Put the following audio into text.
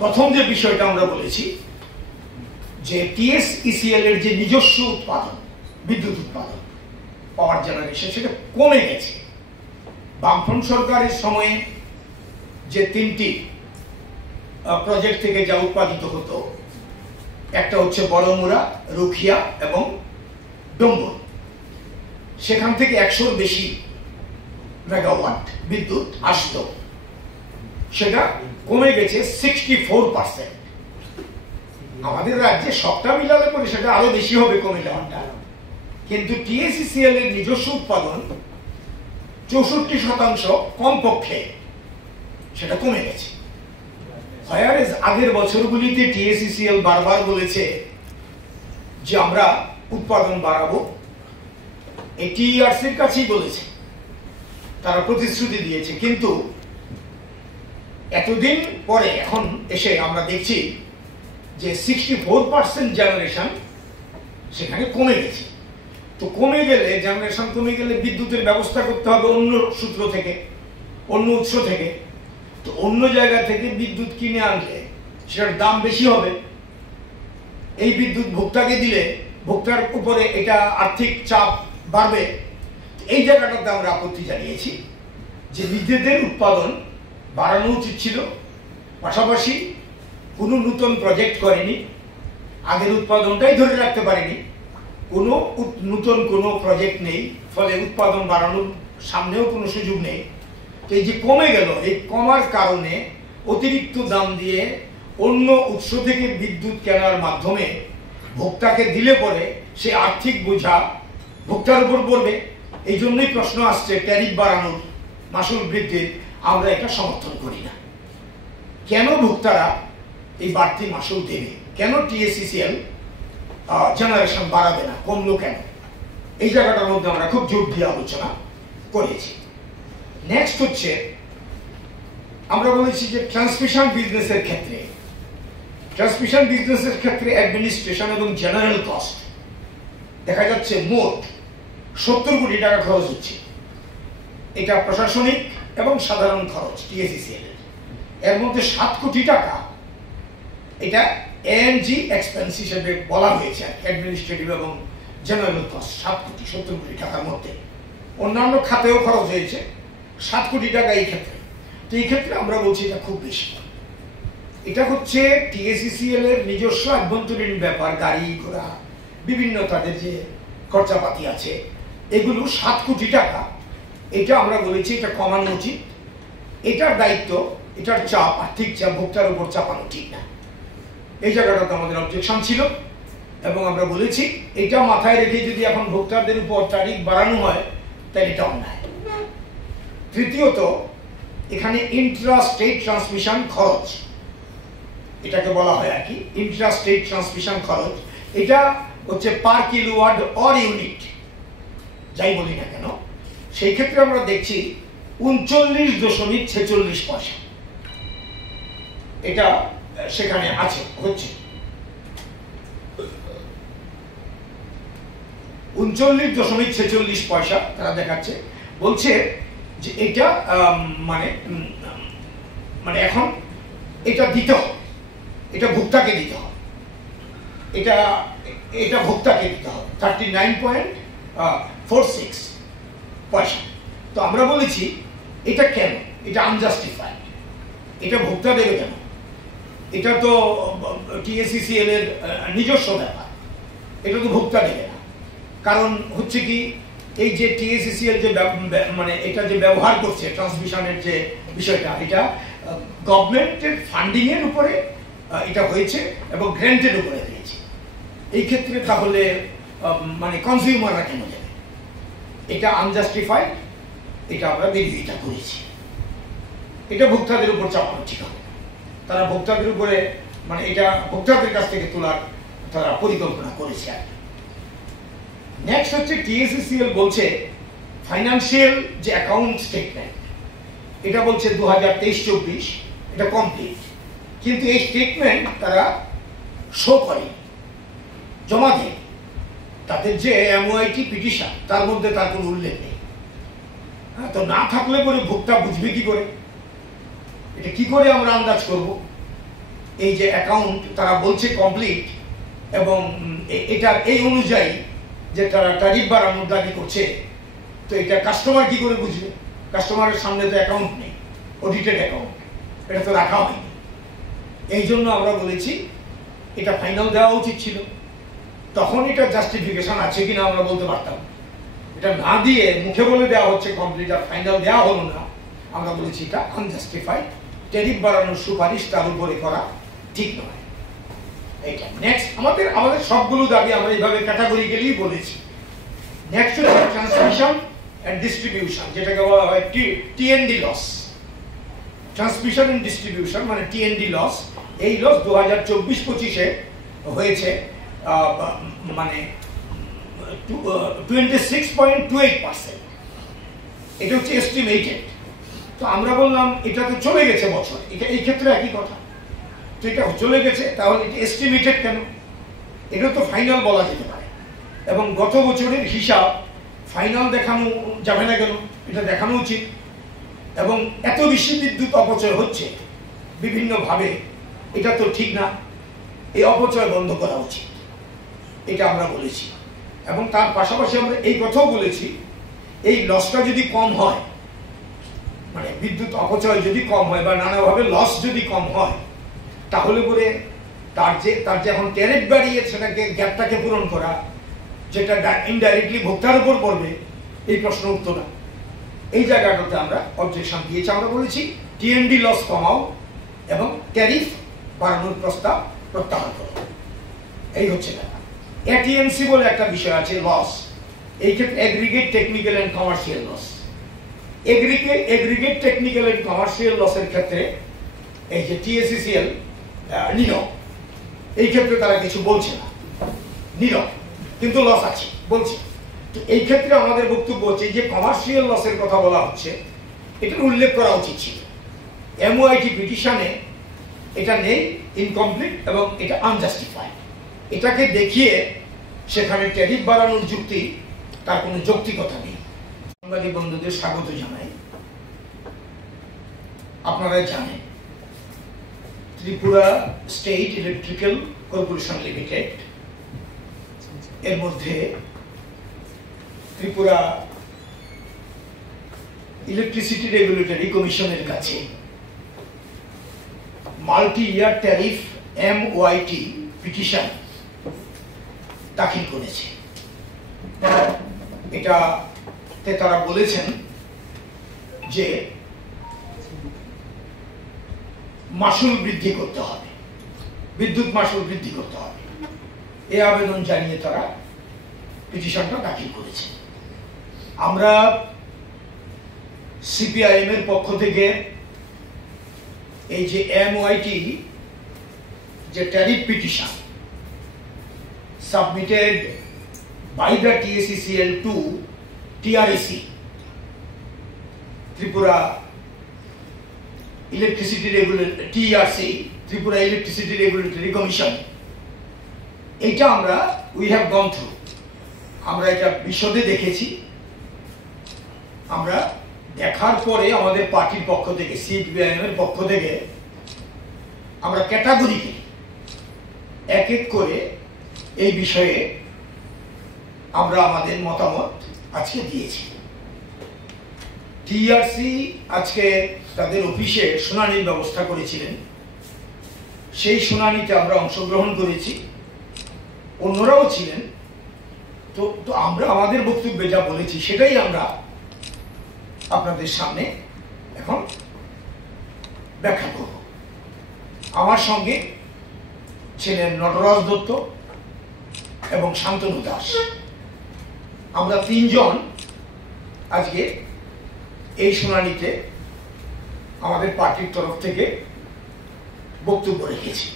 প্রথম যে বিষয়টা আমরা বলেছি যে টিএসইসিএল এর যে নিজস্ব উৎপাদন, বিদ্যুৎ উৎপাদন, পাওয়ার জেনারেশন, সেটা কমে গেছে। বামফ্রন্ট সরকারের সময়ে যে তিনটি প্রজেক্ট থেকে যা উৎপাদিত হতো, একটা হচ্ছে বড়মুড়া, রুখিয়া এবং ডম্বুর, সেখান থেকে 100-র বেশি মেগাওয়াট বিদ্যুৎ আসত, সেটা কমে গেছে 64%। আমাদের রাজ্যে সবটা মিলালে পরে সেটা আরো বেশি হবে কমে যাওয়াটা, কিন্তু টিএসইসিএল এর নিজস্ব উৎপাদন 64% কমপক্ষে সেটা কমে গেছে। আগের বছরগুলিতে টিএসইসিএল বারবার বলেছে যে আমরা উৎপাদন বাড়াবো, টিইআরসির কাছেই বলেছে, তারা প্রতিশ্রুতি দিয়েছে, কিন্তু এতদিন পরে এখন এসে আমরা দেখছি যে 64% জেনারেশন সেখানে কমে গেছে। তো কমে গেলে, জেনারেশন কমে গেলে বিদ্যুতের ব্যবস্থা করতে হবে অন্য সূত্র থেকে, অন্য উৎস থেকে। তো অন্য জায়গা থেকে বিদ্যুৎ কিনে আনলে সেটার দাম বেশি হবে। এই বিদ্যুৎ ভোক্তাকে দিলে ভোক্তার উপরে এটা আর্থিক চাপ বাড়বে। এই জায়গাটাতে আমরা আপত্তি জানিয়েছি যে নিজেদের উৎপাদন বাড়ানো উচিত ছিল, পাশাপাশি কোনো নতুন প্রজেক্ট করেনি, আগের উৎপাদনটাই ধরে রাখতে পারেনি, কোনো নতুন কোনো প্রজেক্ট নেই, ফলে উৎপাদন বাড়ানোর সামনেও কোনো সুযোগ নেই। তো এই যে কমে গেল, এই কমার কারণে অতিরিক্ত দাম দিয়ে অন্য উৎস থেকে বিদ্যুৎ কেনার মাধ্যমে ভোক্তাকে দিলে পরে সে আর্থিক বোঝা ভোক্তার উপর পড়বে। এই জন্যই প্রশ্ন আসছে ট্যারিফ বাড়ানোর, মাসুল বৃদ্ধির। আমরা এটা সমর্থন করি না। কেন ভোক্তারা এই বাড়তি মাসুল দেবে? কেন টিএসইসিএল জেনারেশন বাড়াবে না, কমলো কেন? এই জায়গাটার মধ্যে আমরা খুব জোর দিয়ে আলোচনা করেছি। নেক্সট হচ্ছে, আমরা বলেছি যে ট্রান্সমিশন বিজনেসের ক্ষেত্রে অ্যাডমিনিস্ট্রেশন এবং জেনারেল কস্ট দেখা যাচ্ছে মোট 70 কোটি টাকা খরচ হচ্ছে। এটা প্রশাসনিক এবং সাধারণ খরচ টিএসইসিএল এর মধ্যে 7 কোটি টাকা এটা এএনজি এক্সপেন্স হিসেবে বলা হয়েছে, অ্যাডমিনিস্ট্রেটিভ এবং জেনারেল কস্ট 70 কোটি টাকার মধ্যে। অন্যান্য খাতেও খরচ হয়েছে 7 কোটি টাকা এই ক্ষেত্রে। তো এই ক্ষেত্রে আমরা বলছি এটা খুব বেশি। এটা হচ্ছে টিএসইসিএল এর নিজস্ব আভ্যন্তরীণ ব্যাপার, গাড়ি ঘোড়া, বিভিন্ন তাদের যে খরচাপাতি আছে, এগুলো 7 কোটি টাকা। এটা আমরা বলেছি এটা কমানো উচিত। এটার দায়িত্ব, এটার চাপ, আর্থিক চাপ ভোক্তার উপর চাপানো ঠিক না। এই জায়গাটাতে আমাদের অবজেকশন ছিল এবং আমরা বলেছি এটা মাথায় রেখে যদি এখন ভোক্তাদের উপর ট্যারিফ বাড়ানো হয় তাহলে এটা অন্যায়। তৃতীয়ত, এখানে ইন্ট্রা স্টেট ট্রান্সমিশন খরচ, এটাকে বলা হয় আর কি ইন্ট্রা স্টেট ট্রান্সমিশন খরচ। এটা হচ্ছে পার কিলোওয়াট অর ইউনিট, যাই বলি না কেন। সেই ক্ষেত্রে আমরা দেখছি 39.46 পয়সা এটা সেখানে আছে, হচ্ছে 39.46 পয়সা তারা দেখাচ্ছে। বলছে যে এটা মানে এখন এটা দিতে হবে, এটা ভোক্তাকে দিতে হবে, এটা ভোক্তাকে দিতে হবে 39.46 পয়সা। তো আমরা বলেছি এটা কেন, এটা আনজাস্টিফাইড, এটা ভোক্তা দেবে কেন? এটা তো টিএসইসিএল এর নিজস্ব ব্যাপার, এটা তো ভোক্তা দেবে না। কারণ হচ্ছে কি, এই যে টিএসইসিএল যে এটা যে ব্যবহার করছে ট্রান্সমিশনের যে বিষয়টা, এটা গভর্নমেন্টের ফান্ডিং এর উপরে এটা হয়েছে এবং গ্র্যান্টের উপরে হয়েছে। এই ক্ষেত্রে তাহলে কনজিউমাররা কেন দেবে? এটা আনজাস্টিফাইড, এটা আমরা বিরোধিতা করেছি। এটা ভোক্তাদের উপর চাপানো ঠিক হবে। তারা ভোক্তাদের উপরে এটা ভোক্তাদের কাছ থেকে তোলার তারা পরিকল্পনা করেছে আর কি। নেক্সট হচ্ছে টিএসইসিএল বলছে ফাইন্যান্সিয়াল যে অ্যাকাউন্ট স্টেটমেন্ট, এটা বলছে 2023-24 এটা কমপ্লিট, কিন্তু এই স্টেটমেন্ট তারা শো করে, জমা দেয়। তাদের যে এমওআইটি পিটিশন, তার মধ্যে তার কোনো উল্লেখ নেই। তো না থাকলে পরে ভোক্তা বুঝবে কি করে? এটা কি করে আমরা আন্দাজ করব? এই যে অ্যাকাউন্ট তারা বলছে কমপ্লিট, এবং এটার এই অনুযায়ী যে তারা ট্যারিফ বাড়ানোর দাবি করছে, তো এটা কাস্টমার কি করে বুঝবে? কাস্টমারের সামনে তো অ্যাকাউন্ট নেই, অডিটেড অ্যাকাউন্ট, এটা তো রাখা হয়নি। এই জন্য আমরা বলেছি এটা ফাইনাল দেওয়া উচিত ছিল। তখন এটা জাস্টিফিকেশন আছে কিনা আমরা বলতে পারতাম। এটা না দিয়ে মুখে বলে দেওয়া হচ্ছে কমপ্লিট, আর ফাইনাল দেওয়া হলো না, আমরা বলেছি এটা আনজাস্টিফাইড। ট্যারিফ বাড়ানোর সুপারিশ তার উপরে করা ঠিক নয়। এইটা নেক্সট আমাদের সবগুলো দাবি আমরা এইভাবে ক্যাটাগরিক্যালি বলেছি। নেক্সট হচ্ছে ট্রান্সমিশন এন্ড ডিস্ট্রিবিউশন, যেটাকে বলা হয় TND loss. Transmission and distribution মানে টিএনডি লস। এই লস 2024-25-এ হয়েছে মানে 26.28%। এটা হচ্ছে এস্টিমেটেড। তো আমরা বললাম এটা তো চলে গেছে বছর, এটা এই ক্ষেত্রে একই কথা। তো এটা চলে গেছে, তাহলে এটা এস্টিমেটেড কেন? এটা তো ফাইনাল বলা যেতে পারে। এবং গত বছরের হিসাব ফাইনাল দেখানো যাবে না কেন? এটা দেখানো উচিত। এবং এত বেশি বিদ্যুৎ অপচয় হচ্ছে বিভিন্নভাবে, এটা তো ঠিক না। এই অপচয় বন্ধ করা উচিত, এটা আমরা বলেছি। এবং তার পাশাপাশি আমরা এই কথাও বলেছি, এই লসটা যদি কম হয়, মানে বিদ্যুৎ অপচয় যদি কম হয় বা নানাভাবে লস যদি কম হয়, তাহলে পরে তার যে এখন ট্যারিফ বাড়িয়ে সেটাকে গ্যাপটাকে পূরণ করা, যেটা ইনডাইরেক্টলি ভোক্তার উপর পড়বে, এই প্রশ্ন উঠতো না। এই জায়গাটাতে আমরা অবজেকশন দিয়েছি। আমরা বলেছি টিএনডি লস কমাও এবং ট্যারিফ বাড়ানোর প্রস্তাব প্রত্যাহার করো। এই হচ্ছে ব্যাপার। এটিএমসি বলে একটা বিষয় আছে, লস। এই ক্ষেত্রে aggregate technical and commercial loss. Aggregate technical and commercial লসের ক্ষেত্রে এই যে টিএসসিসিএল নীরব, এই ক্ষেত্রে তারা কিছু বলছে না, নীরব, কিন্তু লস আছে বলছে। তো এই ক্ষেত্রে আমাদের বক্তব্য হচ্ছে যে কমার্শিয়াল লসের কথা বলা হচ্ছে, এটার উল্লেখ করা উচিত ছিল। এমওআইটি পিটিশনে এটা নেই, ইনকমপ্লিট এবং এটা আনজাস্টিফাইড। এটাকে দেখিয়ে সেখানে ট্যারিফ বাড়ানোর যুক্তি, তার কোনো যৌক্তিকতা নেই। সাংবাদিক বন্ধুদের স্বাগত জানাই। আপনারা জানেন Tripura state electrical corporation limited, এর মধ্যে ত্রিপুরা ইলেকট্রিসিটি রেগুলেটরি কমিশনের কাছে মাল্টি ইয়ার ট্যারিফ এমওআইটি পিটিশন দাখিল করেছে। এটাতে তারা বলেছেন যে মাসুল বৃদ্ধি করতে হবে, বিদ্যুৎ মাসুল বৃদ্ধি করতে হবে। এই আবেদন জানিয়ে তারা পিটিশনটা দাখিল করেছে। আমরা সিপিআইএম এর পক্ষ থেকে এই যে এমওআইটি যে tariff petition submitted by the TSCCL to TREC, Tripura Electricity Regulatory, TRC, Tripura Electricity Regulatory Commission, এটা আমরা we have gone through, আমরা এটা বিশদে দেখেছি। আমরা দেখার পরে আমাদের পার্টির পক্ষ থেকে, সিপিআইএম এর পক্ষ থেকে আমরা ক্যাটাগরিক্যালি এক এক করে এই বিষয়ে আমরা আমাদের মতামত আজকে দিয়েছি। টিআরসি আজকে তাদের অফিসে শুনানির ব্যবস্থা করেছিলেন, সেই শুনানিতে আমরা অংশগ্রহণ করেছি, অন্যরাও ছিলেন। তো আমরা আমাদের বক্তব্যে যা বলেছি সেটাই আমরা আপনাদের সামনে এখন ব্যাখ্যা করব। আমার সঙ্গে ছিলেন নটরাজ দত্ত এবং শান্তনু দাস। আমরা তিনজন আজকে এই শুনানিতে আমাদের পার্টির তরফ থেকে বক্তব্য রেখেছি।